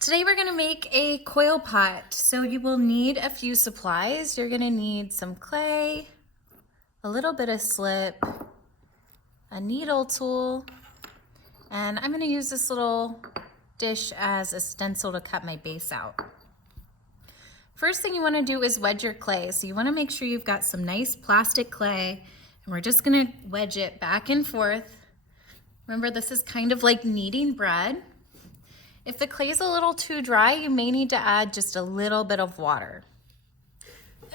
Today we're gonna make a coil pot. So you will need a few supplies. You're gonna need some clay, a little bit of slip, a needle tool, and I'm gonna use this little dish as a stencil to cut my base out. First thing you wanna do is wedge your clay. So you wanna make sure you've got some nice plastic clay, and we're just gonna wedge it back and forth. Remember, this is kind of like kneading bread. If the clay is a little too dry, you may need to add just a little bit of water.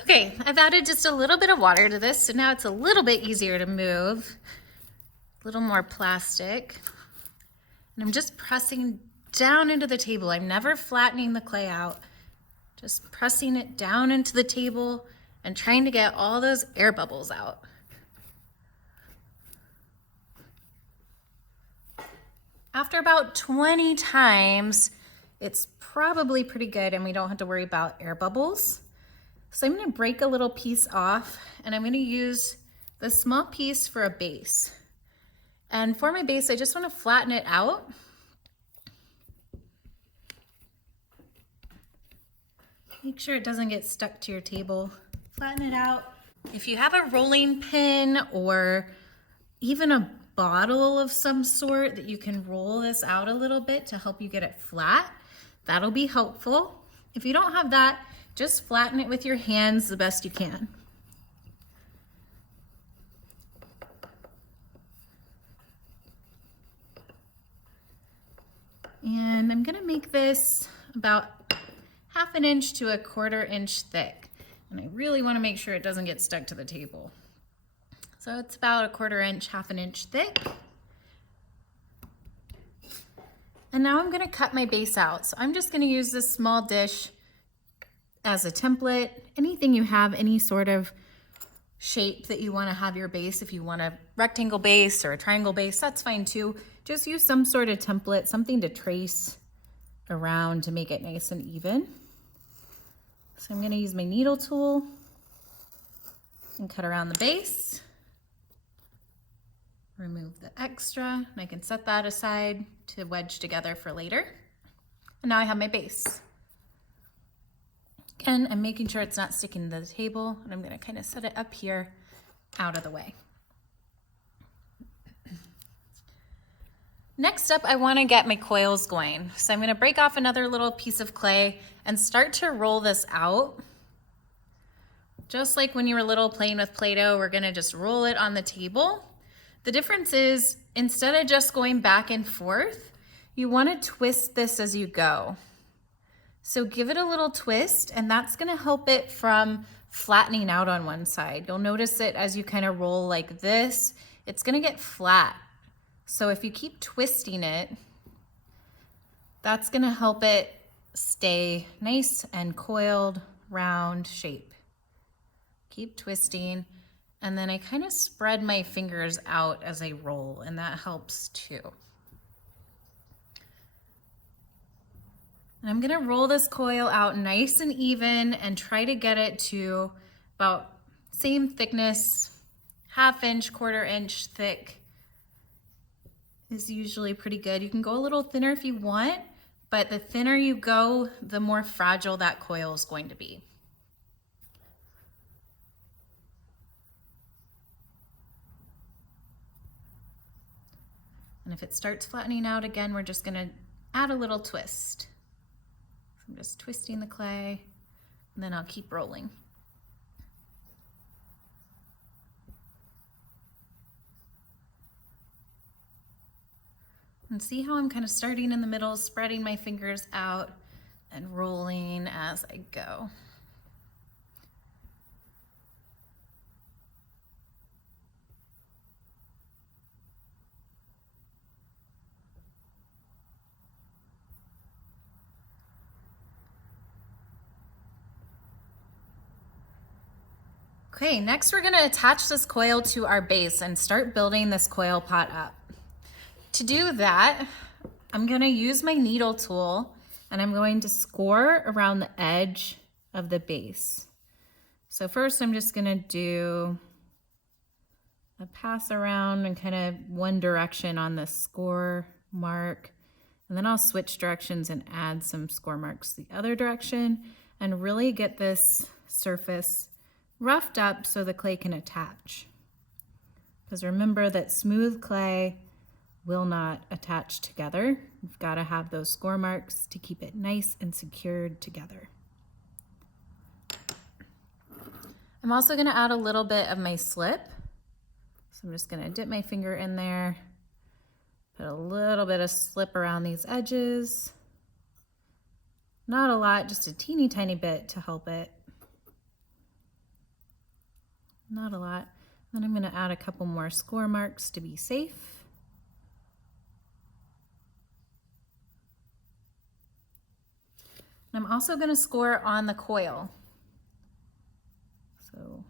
Okay, I've added just a little bit of water to this, so now it's a little bit easier to move. A little more plastic. And I'm just pressing down into the table. I'm never flattening the clay out. Just pressing it down into the table and trying to get all those air bubbles out. After about 20 times, it's probably pretty good and we don't have to worry about air bubbles. So I'm gonna break a little piece off and I'm gonna use the small piece for a base. And for my base, I just wanna flatten it out. Make sure it doesn't get stuck to your table. Flatten it out. If you have a rolling pin or even a bottle of some sort that you can roll this out a little bit to help you get it flat, that'll be helpful. If you don't have that, just flatten it with your hands the best you can. And I'm gonna make this about 1/2 inch to 1/4 inch thick. And I really wanna make sure it doesn't get stuck to the table. So it's about 1/4 inch, 1/2 inch thick. And now I'm gonna cut my base out. So I'm just gonna use this small dish as a template. Anything you have, any sort of shape that you wanna have your base, if you want a rectangle base or a triangle base, that's fine too. Just use some sort of template, something to trace around to make it nice and even. So I'm gonna use my needle tool and cut around the base. Remove the extra, and I can set that aside to wedge together for later. And now I have my base. Again, I'm making sure it's not sticking to the table, and I'm gonna kind of set it up here out of the way. Next up, I wanna get my coils going. So I'm gonna break off another little piece of clay and start to roll this out. Just like when you were little playing with Play-Doh, we're gonna just roll it on the table. The difference is, instead of just going back and forth, you wanna twist this as you go. So give it a little twist, and that's gonna help it from flattening out on one side. You'll notice it as you kind of roll like this, it's gonna get flat. So if you keep twisting it, that's gonna help it stay nice and coiled, round shape. Keep twisting. And then I kind of spread my fingers out as I roll, and that helps too. And I'm gonna roll this coil out nice and even and try to get it to about same thickness, 1/2 inch, 1/4 inch thick is usually pretty good. You can go a little thinner if you want, but the thinner you go, the more fragile that coil is going to be. And if it starts flattening out again, we're just gonna add a little twist. So I'm just twisting the clay, and then I'll keep rolling. And see how I'm kind of starting in the middle, spreading my fingers out and rolling as I go. Okay, next we're gonna attach this coil to our base and start building this coil pot up. To do that, I'm gonna use my needle tool and I'm going to score around the edge of the base. So first I'm just gonna do a pass around and kind of one direction on the score mark, And then I'll switch directions and add some score marks the other direction and really get this surface roughed up so the clay can attach. Because remember that smooth clay will not attach together. You've got to have those score marks to keep it nice and secured together. I'm also going to add a little bit of my slip. So I'm just going to dip my finger in there, put a little bit of slip around these edges. Not a lot, just a teeny tiny bit to help it. Not a lot. Then I'm going to add a couple more score marks to be safe. I'm also going to score on the coil. So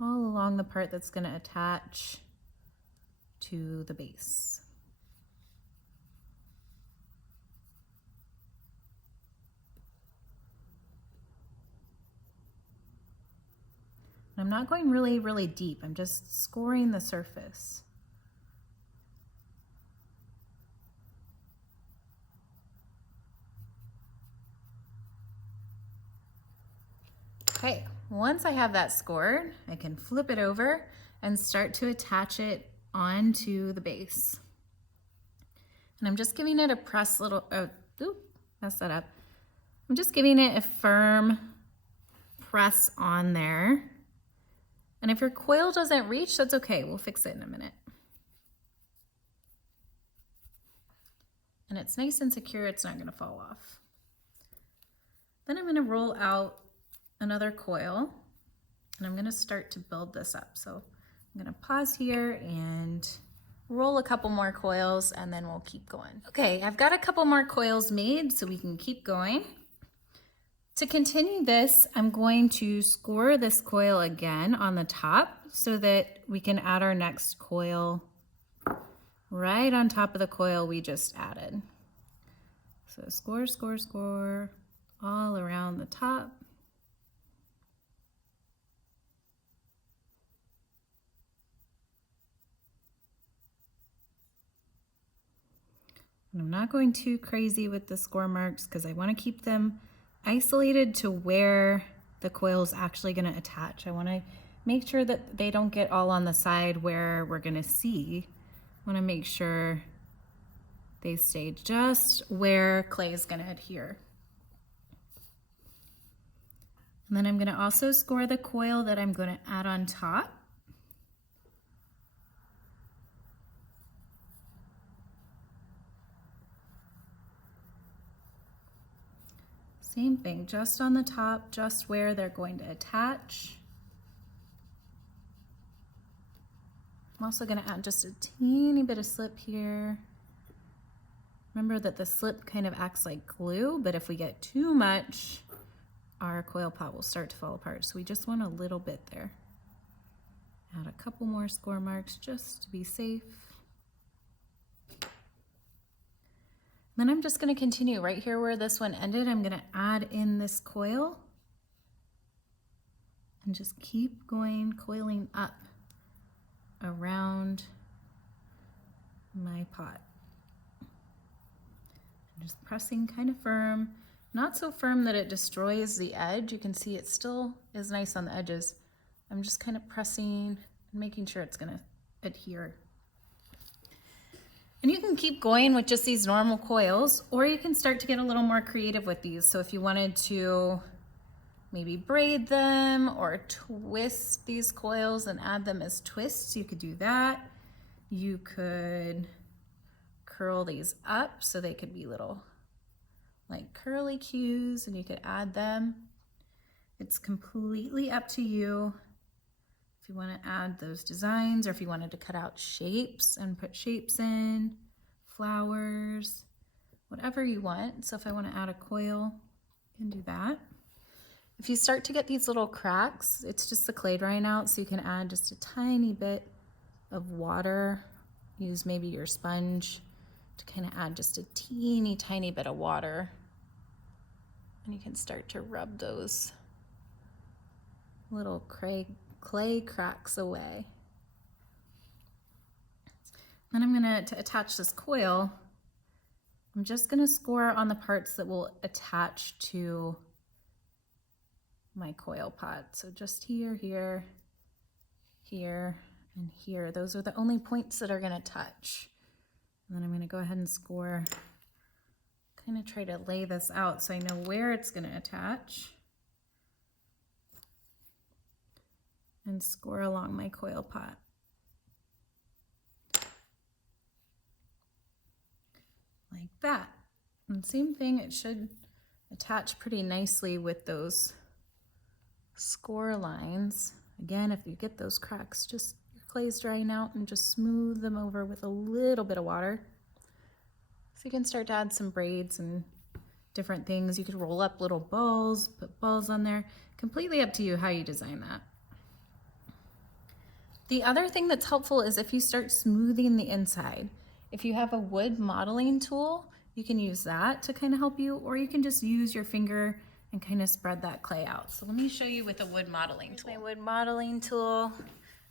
all along the part that's going to attach to the base. I'm not going really, really deep. I'm just scoring the surface. Okay, once I have that scored, I can flip it over and start to attach it onto the base. And I'm just giving it a press little, messed that up. I'm just giving it a firm press on there. And if your coil doesn't reach, that's okay. We'll fix it in a minute. And it's nice and secure, it's not gonna fall off. Then I'm gonna roll out another coil and I'm gonna start to build this up. So I'm gonna pause here and roll a couple more coils and then we'll keep going. Okay, I've got a couple more coils made so we can keep going. To continue this, I'm going to score this coil again on the top so that we can add our next coil right on top of the coil we just added. So score, score, score all around the top. And I'm not going too crazy with the score marks because I want to keep them isolated to where the coil is actually going to attach. I want to make sure that they don't get all on the side where we're going to see. I want to make sure they stay just where clay is going to adhere. And then I'm going to also score the coil that I'm going to add on top. Same thing, just on the top, just where they're going to attach. I'm also going to add just a teeny bit of slip here. Remember that the slip kind of acts like glue, but if we get too much, our coil pot will start to fall apart. So we just want a little bit there. Add a couple more score marks just to be safe. Then I'm just going to continue right here where this one ended. I'm going to add in this coil and just keep going, coiling up around my pot. I'm just pressing kind of firm, not so firm that it destroys the edge. You can see it still is nice on the edges. I'm just kind of pressing and making sure it's going to adhere. And you can keep going with just these normal coils, or you can start to get a little more creative with these. So if you wanted to maybe braid them or twist these coils and add them as twists, you could do that. You could curl these up so they could be little like curly cues and you could add them. It's completely up to you. If you want to add those designs or if you wanted to cut out shapes and put shapes in, flowers, whatever you want. So if I want to add a coil, you can do that. If you start to get these little cracks, it's just the clay drying out, so you can add just a tiny bit of water. Use maybe your sponge to kind of add just a teeny tiny bit of water. And you can start to rub those little clay cracks away. Then I'm going to attach this coil. I'm just gonna score on the parts that will attach to my coil pot. So just here, here, here, and here. Those are the only points that are gonna touch. And then I'm gonna go ahead and score, kind of try to lay this out so I know where it's gonna attach. And score along my coil pot. Like that. And same thing, it should attach pretty nicely with those score lines. Again, if you get those cracks, just your clay's drying out and just smooth them over with a little bit of water. So you can start to add some braids and different things. You could roll up little balls, put balls on there. Completely up to you how you design that. The other thing that's helpful is if you start smoothing the inside. If you have a wood modeling tool, you can use that to kind of help you, or you can just use your finger and kind of spread that clay out. So let me show you with a wood modeling tool. My wood modeling tool,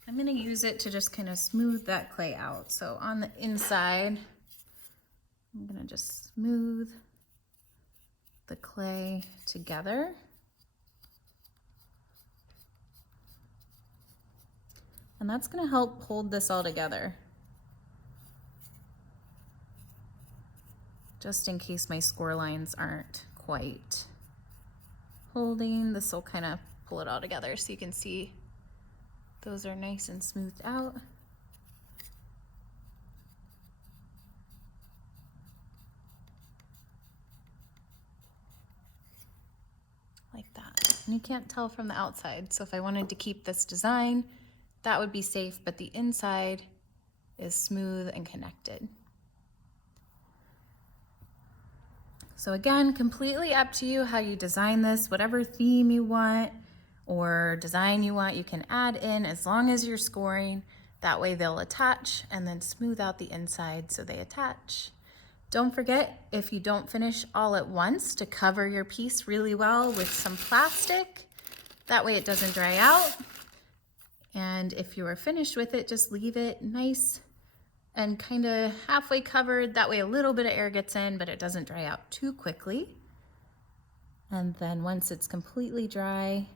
I'm gonna use it to just kind of smooth that clay out. So on the inside, I'm gonna just smooth the clay together. And that's gonna help hold this all together. Just in case my score lines aren't quite holding, this will kind of pull it all together so you can see those are nice and smoothed out. Like that. And you can't tell from the outside, so if I wanted to keep this design, that would be safe, but the inside is smooth and connected. So again, completely up to you how you design this. Whatever theme you want or design you want, you can add in as long as you're scoring. That way they'll attach and then smooth out the inside so they attach. Don't forget, if you don't finish all at once, to cover your piece really well with some plastic. That way it doesn't dry out. And if you are finished with it, just leave it nice and kind of halfway covered. That way a little bit of air gets in, but it doesn't dry out too quickly. And then once it's completely dry,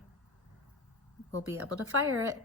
we'll be able to fire it.